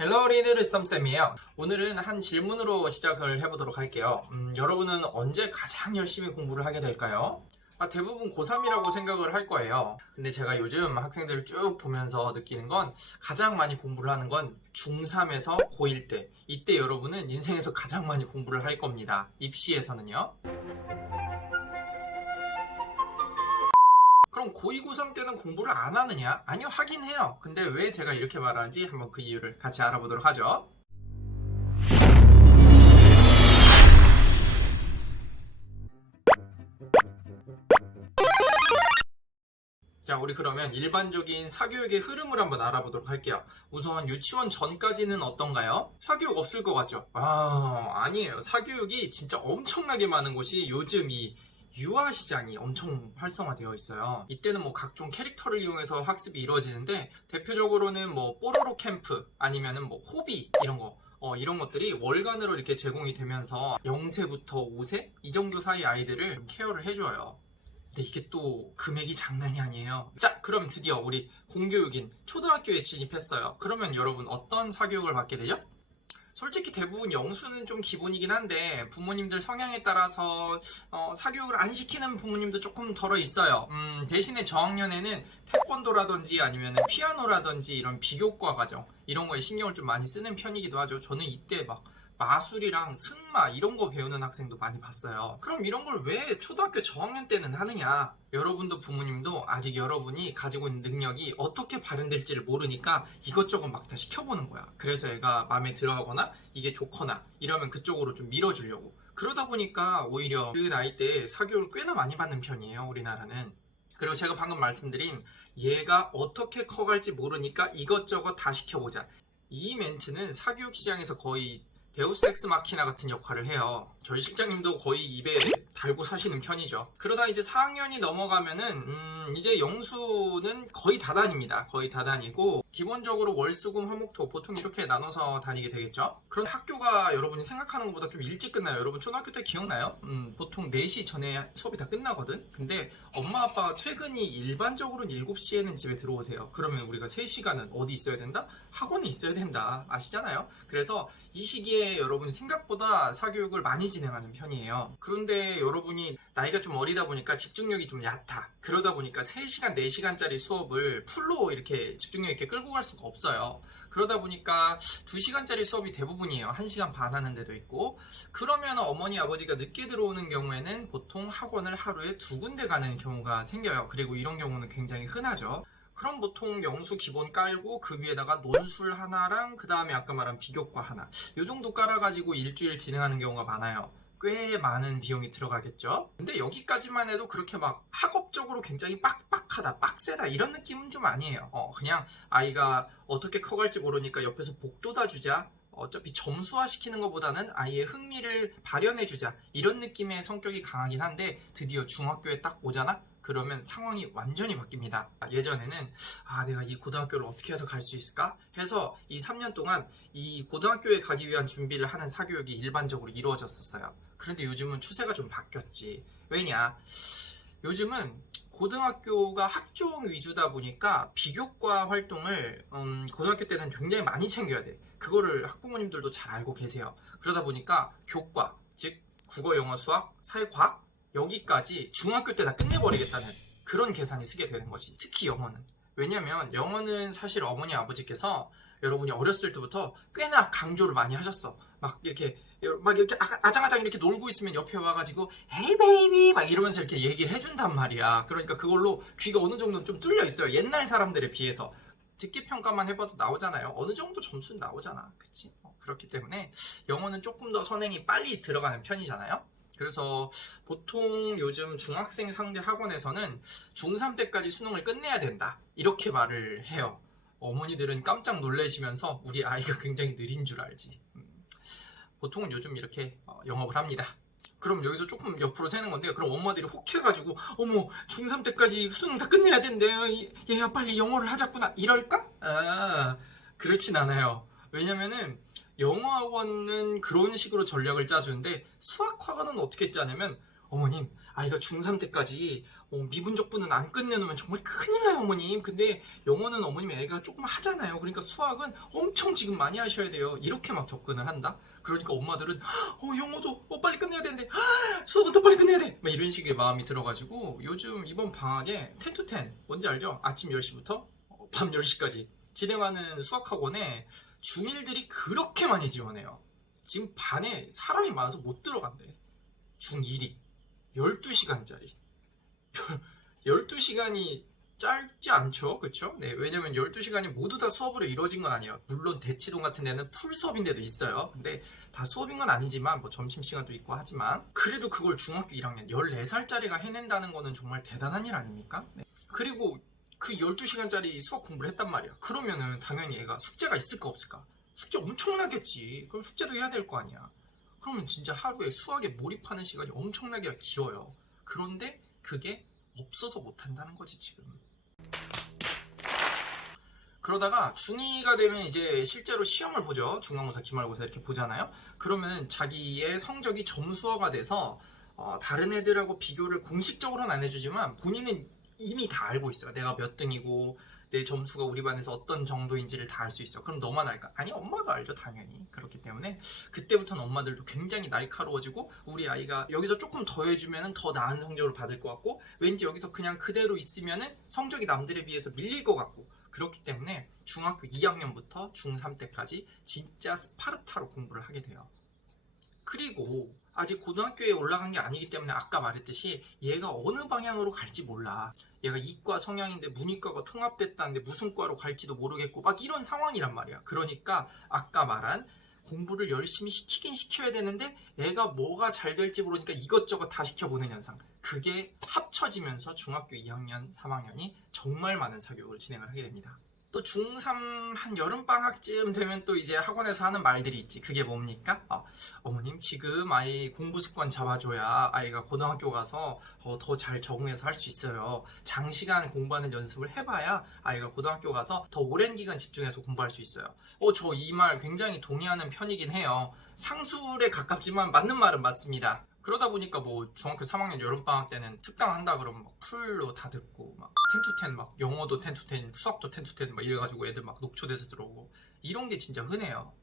헬로 리들 썸쌤이에요. 오늘은 한 질문으로 시작을 해보도록 할게요. 여러분은 언제 가장 열심히 공부를 하게 될까요? 대부분 고3이라고 생각을 할 거예요. 근데 제가 요즘 학생들 쭉 보면서 느끼는 건 가장 많이 공부를 하는 건 중3에서 고1 때. 이때 여러분은 인생에서 가장 많이 공부를 할 겁니다. 입시에서는요. 그럼 고2, 고3 때는 공부를 안 하느냐? 아니요, 하긴 해요. 근데 왜 제가 이렇게 말하는지 한번 그 이유를 같이 알아보도록 하죠. 자, 우리 그러면 일반적인 사교육의 흐름을 한번 알아보도록 할게요. 우선 유치원 전까지는 어떤가요? 사교육 없을 것 같죠? 아니에요. 사교육이 진짜 엄청나게 많은 곳이 요즘 이 유아 시장이 엄청 활성화되어 있어요. 이때는 뭐 각종 캐릭터를 이용해서 학습이 이루어지는데 대표적으로는 뭐 뽀로로 캠프 아니면은 뭐 호비 이런 것들이 월간으로 이렇게 제공이 되면서 0세부터 5세 이 정도 사이 아이들을 케어를 해줘요. 근데 이게 또 금액이 장난이 아니에요. 자, 그럼 드디어 우리 공교육인 초등학교에 진입했어요. 그러면 여러분 어떤 사교육을 받게 되죠? 솔직히 대부분 영수는 좀 기본이긴 한데 부모님들 성향에 따라서 사교육을 안 시키는 부모님도 조금 덜어 있어요. 대신에 저학년에는 태권도라든지 아니면 피아노라든지 이런 비교과 과정 이런 거에 신경을 좀 많이 쓰는 편이기도 하죠. 저는 이때 막 마술이랑 승마 이런 거 배우는 학생도 많이 봤어요. 그럼 이런 걸 왜 초등학교 저학년 때는 하느냐? 여러분도 부모님도 아직 여러분이 가지고 있는 능력이 어떻게 발현될지를 모르니까 이것저것 막 다 시켜보는 거야. 그래서 애가 마음에 들어하거나 이게 좋거나 이러면 그쪽으로 좀 밀어주려고. 그러다 보니까 오히려 그 나이 때 사교육을 꽤나 많이 받는 편이에요, 우리나라는. 그리고 제가 방금 말씀드린 얘가 어떻게 커갈지 모르니까 이것저것 다 시켜보자. 이 멘트는 사교육 시장에서 거의 데우스 엑스 마키나 같은 역할을 해요. 저희 실장님도 거의 입에 달고 사시는 편이죠. 그러다 이제 4학년이 넘어가면은 이제 영수는 거의 다 다닙니다. 거의 다 다니고 기본적으로 월수금 화목토 보통 이렇게 나눠서 다니게 되겠죠. 그런 학교가 여러분이 생각하는 것보다 좀 일찍 끝나요. 여러분 초등학교 때 기억나요? 보통 4시 전에 수업이 다 끝나거든. 근데 엄마 아빠가 퇴근이 일반적으로는 7시에는 집에 들어오세요. 그러면 우리가 3시간은 어디 있어야 된다? 학원에 있어야 된다. 아시잖아요? 그래서 이 시기에 여러분 생각보다 사교육을 많이 진행하는 편이에요. 그런데 여러분이 나이가 좀 어리다 보니까 집중력이 좀 얕아. 그러다 보니까 3시간, 4시간짜리 수업을 풀로 이렇게 집중력 있게 끌고 갈 수가 없어요. 그러다 보니까 2시간짜리 수업이 대부분이에요. 1시간 반 하는 데도 있고. 그러면 어머니, 아버지가 늦게 들어오는 경우에는 보통 학원을 하루에 2군데 가는 경우가 생겨요. 그리고 이런 경우는 굉장히 흔하죠. 그럼 보통 영수 기본 깔고 그 위에다가 논술 하나랑 그 다음에 아까 말한 비교과 하나 이 정도 깔아가지고 일주일 진행하는 경우가 많아요. 꽤 많은 비용이 들어가겠죠. 근데 여기까지만 해도 그렇게 막 학업적으로 굉장히 빡빡하다, 빡세다 이런 느낌은 좀 아니에요. 그냥 아이가 어떻게 커갈지 모르니까 옆에서 복돋아 주자. 어차피 점수화 시키는 것보다는 아이의 흥미를 발현해주자 이런 느낌의 성격이 강하긴 한데 드디어 중학교에 딱 오잖아? 그러면 상황이 완전히 바뀝니다. 예전에는 내가 이 고등학교를 어떻게 해서 갈 수 있을까? 해서 이 3년 동안 이 고등학교에 가기 위한 준비를 하는 사교육이 일반적으로 이루어졌었어요. 그런데 요즘은 추세가 좀 바뀌었지. 왜냐? 요즘은 고등학교가 학종 위주다 보니까 비교과 활동을 고등학교 때는 굉장히 많이 챙겨야 돼. 그거를 학부모님들도 잘 알고 계세요. 그러다 보니까 교과, 즉 국어, 영어, 수학, 사회, 과학 여기까지 중학교 때 다 끝내버리겠다는 그런 계산이 쓰게 되는 거지. 특히 영어는. 왜냐면 영어는 사실 어머니 아버지께서 여러분이 어렸을 때부터 꽤나 강조를 많이 하셨어. 막 이렇게 아장아장 이렇게 놀고 있으면 옆에 와가지고 헤이 베이비 막 이러면서 이렇게 얘기를 해준단 말이야. 그러니까 그걸로 귀가 어느 정도는 좀 뚫려 있어요. 옛날 사람들에 비해서. 듣기 평가만 해봐도 나오잖아요. 어느 정도 점수는 나오잖아. 그치? 그렇기 때문에 영어는 조금 더 선행이 빨리 들어가는 편이잖아요. 그래서 보통 요즘 중학생 상대 학원에서는 중3 때까지 수능을 끝내야 된다. 이렇게 말을 해요. 어머니들은 깜짝 놀라시면서 우리 아이가 굉장히 느린 줄 알지. 보통은 요즘 이렇게 영업을 합니다. 그럼 여기서 조금 옆으로 새는 건데 그럼 엄마들이 혹해가지고 어머 중3 때까지 수능 다 끝내야 된대요. 얘야 빨리 영어를 하자꾸나 이럴까? 그렇진 않아요. 왜냐면은 영어학원은 그런 식으로 전략을 짜주는데 수학학원은 어떻게 짜냐면 어머님 아이가 중3 때까지 미분적분은 안 끝내놓으면 정말 큰일 나요, 어머님. 근데 영어는 어머님 애가 조금 하잖아요. 그러니까 수학은 엄청 지금 많이 하셔야 돼요. 이렇게 막 접근을 한다? 그러니까 엄마들은 영어도 빨리 끝내야 되는데 수학은 더 빨리 끝내야 돼! 막 이런 식의 마음이 들어가지고 요즘 이번 방학에 10 to 10 뭔지 알죠? 아침 10시부터 밤 10시까지 진행하는 수학학원에 중1들이 그렇게 많이 지원해요. 지금 반에 사람이 많아서 못 들어간대. 중1이 12시간짜리 12시간이 짧지 않죠, 그쵸? 네, 왜냐면 12시간이 모두 다 수업으로 이루어진 건 아니에요. 물론 대치동 같은 데는 풀 수업인 데도 있어요. 근데 다 수업인 건 아니지만 뭐 점심시간도 있고 하지만 그래도 그걸 중학교 1학년 14살짜리가 해낸다는 거는 정말 대단한 일 아닙니까? 네. 그리고 그 12시간짜리 수학 공부를 했단 말이야. 그러면은 당연히 얘가 숙제가 있을까 없을까? 숙제 엄청나겠지. 그럼 숙제도 해야 될 거 아니야. 그러면 진짜 하루에 수학에 몰입하는 시간이 엄청나게 길어요. 그런데 그게 없어서 못한다는 거지 지금. 그러다가 중2가 되면 이제 실제로 시험을 보죠. 중간고사, 기말고사 이렇게 보잖아요. 그러면 자기의 성적이 점수화가 돼서 다른 애들하고 비교를 공식적으로는 안 해주지만 본인은 이미 다 알고 있어요. 내가 몇 등이고 내 점수가 우리 반에서 어떤 정도인지를 다 알 수 있어. 그럼 너만 알까? 아니, 엄마도 알죠, 당연히. 그렇기 때문에 그때부터는 엄마들도 굉장히 날카로워지고 우리 아이가 여기서 조금 더 해주면 더 나은 성적을 받을 것 같고 왠지 여기서 그냥 그대로 있으면 성적이 남들에 비해서 밀릴 것 같고 그렇기 때문에 중학교 2학년부터 중3 때까지 진짜 스파르타로 공부를 하게 돼요. 그리고 아직 고등학교에 올라간 게 아니기 때문에 아까 말했듯이 얘가 어느 방향으로 갈지 몰라. 얘가 이과 성향인데 문이과가 통합됐다는데 무슨 과로 갈지도 모르겠고 막 이런 상황이란 말이야. 그러니까 아까 말한 공부를 열심히 시키긴 시켜야 되는데 애가 뭐가 잘 될지 모르니까 이것저것 다 시켜보는 현상. 그게 합쳐지면서 중학교 2학년, 3학년이 정말 많은 사교육을 진행을 하게 됩니다. 또 중3 한 여름방학쯤 되면 또 이제 학원에서 하는 말들이 있지. 그게 뭡니까? 어머님 지금 아이 공부 습관 잡아줘야 아이가 고등학교 가서 더 잘 적응해서 할 수 있어요. 장시간 공부하는 연습을 해봐야 아이가 고등학교 가서 더 오랜 기간 집중해서 공부할 수 있어요. 저 이 말 굉장히 동의하는 편이긴 해요. 상술에 가깝지만 맞는 말은 맞습니다. 그러다 보니까 뭐 중학교 3학년 여름방학 때는 특강 한다 그러면 막 풀로 다 듣고 막 10 to 10 막 영어도 10 to 10 수학도 10 to 10 막 이래가지고 애들 막 녹초돼서 들어오고 이런 게 진짜 흔해요.